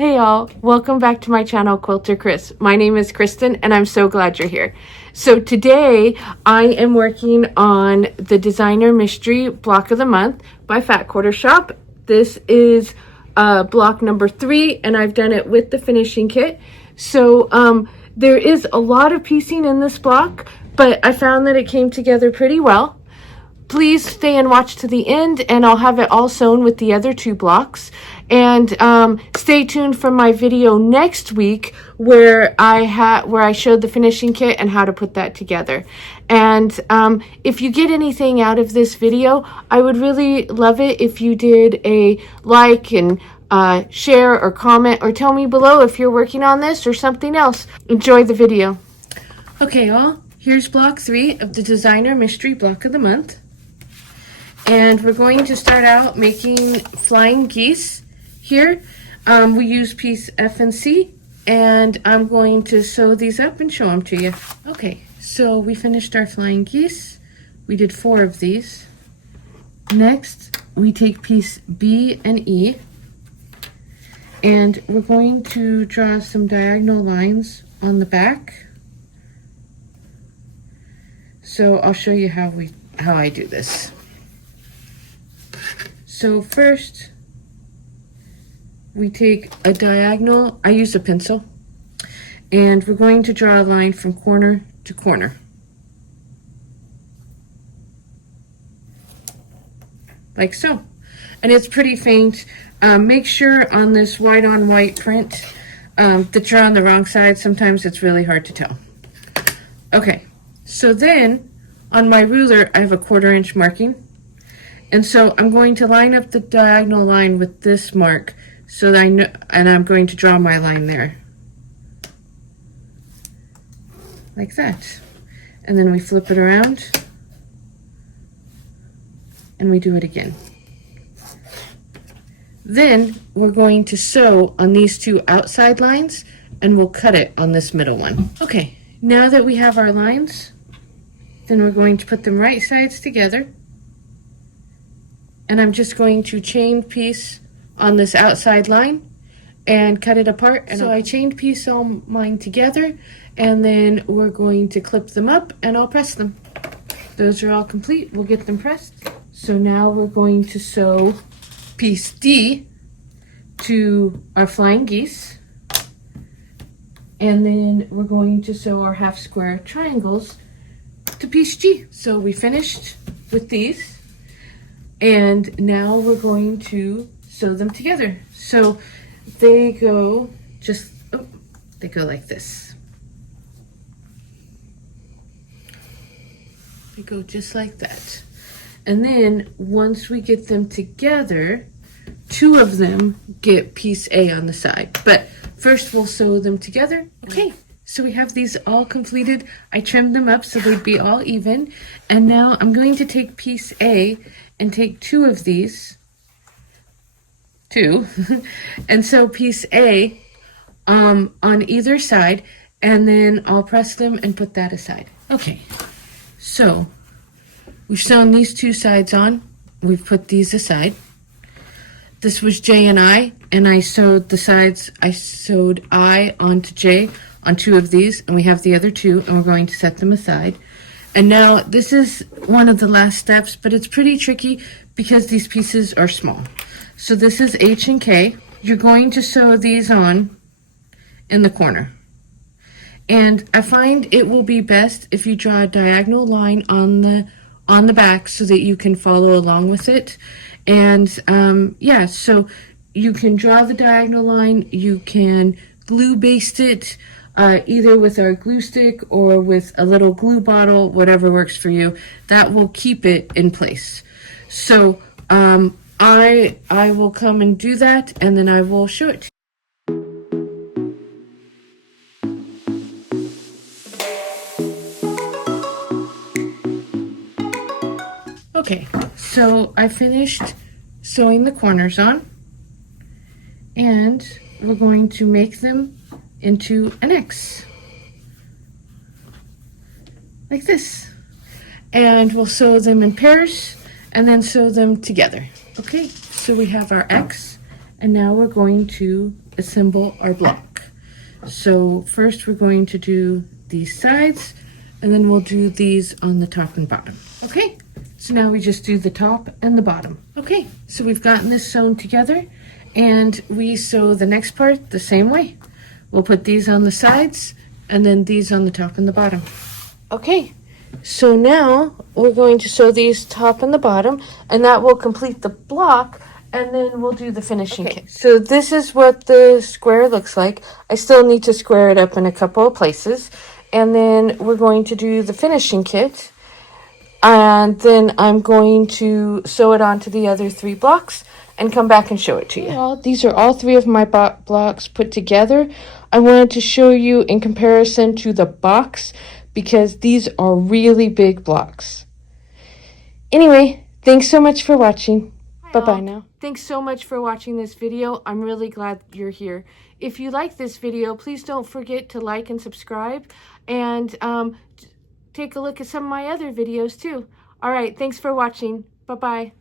Hey y'all, welcome back to my channel, Quilter Chris. My name is Kristen and I'm so glad you're here. So today I am working on the Designer Mystery Block of the Month by Quarter Shop. This is block number 3 and I've done it with the finishing kit. So there is a lot of piecing in this block, but I found that it came together pretty well. Please stay and watch to the end and I'll have it all sewn with the other 2 blocks. And stay tuned for my video next week where I showed the finishing kit and how to put that together. And if you get anything out of this video, I would really love it if you did a like and share or comment or tell me below if you're working on this or something else. Enjoy the video. Okay, y'all, here's block 3 of the Designer Mystery Block of the Month. And we're going to start out making flying geese. Here, we use piece F and C, and I'm going to sew these up and show them to you. Okay, so we finished our flying geese. We did 4 of these. Next, we take piece B and E, and we're going to draw some diagonal lines on the back. So I'll show you how I do this. So first, we take a diagonal, I use a pencil, and we're going to draw a line from corner to corner. Like so. And it's pretty faint. Make sure on this white on white print that you're on the wrong side. Sometimes it's really hard to tell. Okay, so then on my ruler I have a 1/4 inch marking. And so I'm going to line up the diagonal line with this mark so that I know, and I'm going to draw my line there. Like that. And then we flip it around and we do it again. Then we're going to sew on these 2 outside lines and we'll cut it on this middle one. Okay, now that we have our lines, then we're going to put them right sides together. And I'm just going to chain piece on this outside line and cut it apart. And so I chained piece all mine together, and then we're going to clip them up and I'll press them. Those are all complete. We'll get them pressed. So now we're going to sew piece D to our flying geese. And then we're going to sew our half square triangles to piece G. So we finished with these. And now we're going to sew them together. So they go they go like this. They go just like that. And then once we get them together, 2 of them get piece A on the side. But first we'll sew them together. Okay, so we have these all completed. I trimmed them up so they'd be all even. And now I'm going to take piece A and take 2 of these, 2, and sew piece A on either side, and then I'll press them and put that aside. Okay, so we've sewn these 2 sides on, we've put these aside. This was J and I sewed the sides, I sewed I onto J on 2 of these, and we have the other 2, and we're going to set them aside. And now this is one of the last steps, but it's pretty tricky because these pieces are small. So this is H and K. You're going to sew these on in the corner. And I find it will be best if you draw a diagonal line on the back so that you can follow along with it. And yeah, so you can draw the diagonal line, you can glue baste it, either with our glue stick or with a little glue bottle, whatever works for you. That will keep it in place. So I will come and do that, and then I will show it to you. Okay, so I finished sewing the corners on, and we're going to make them into an X, like this. And we'll sew them in pairs and then sew them together. Okay, so we have our X, and now we're going to assemble our block. So first we're going to do these sides, and then we'll do these on the top and bottom. Okay, so now we just do the top and the bottom. Okay, so we've gotten this sewn together, and we sew the next part the same way. We'll put these on the sides, and then these on the top and the bottom. Okay, so now we're going to sew these top and the bottom, and that will complete the block, and then we'll do the finishing kit. So this is what the square looks like. I still need to square it up in a couple of places, and then we're going to do the finishing kit, and then I'm going to sew it onto the other 3 blocks and come back and show it to you. Well, these are all 3 of my blocks put together. I wanted to show you in comparison to the box because these are really big blocks. Anyway, thanks so much for watching. Bye-bye now. Thanks so much for watching this video. I'm really glad you're here. If you like this video, please don't forget to like and subscribe, and take a look at some of my other videos too. All right, thanks for watching. Bye-bye.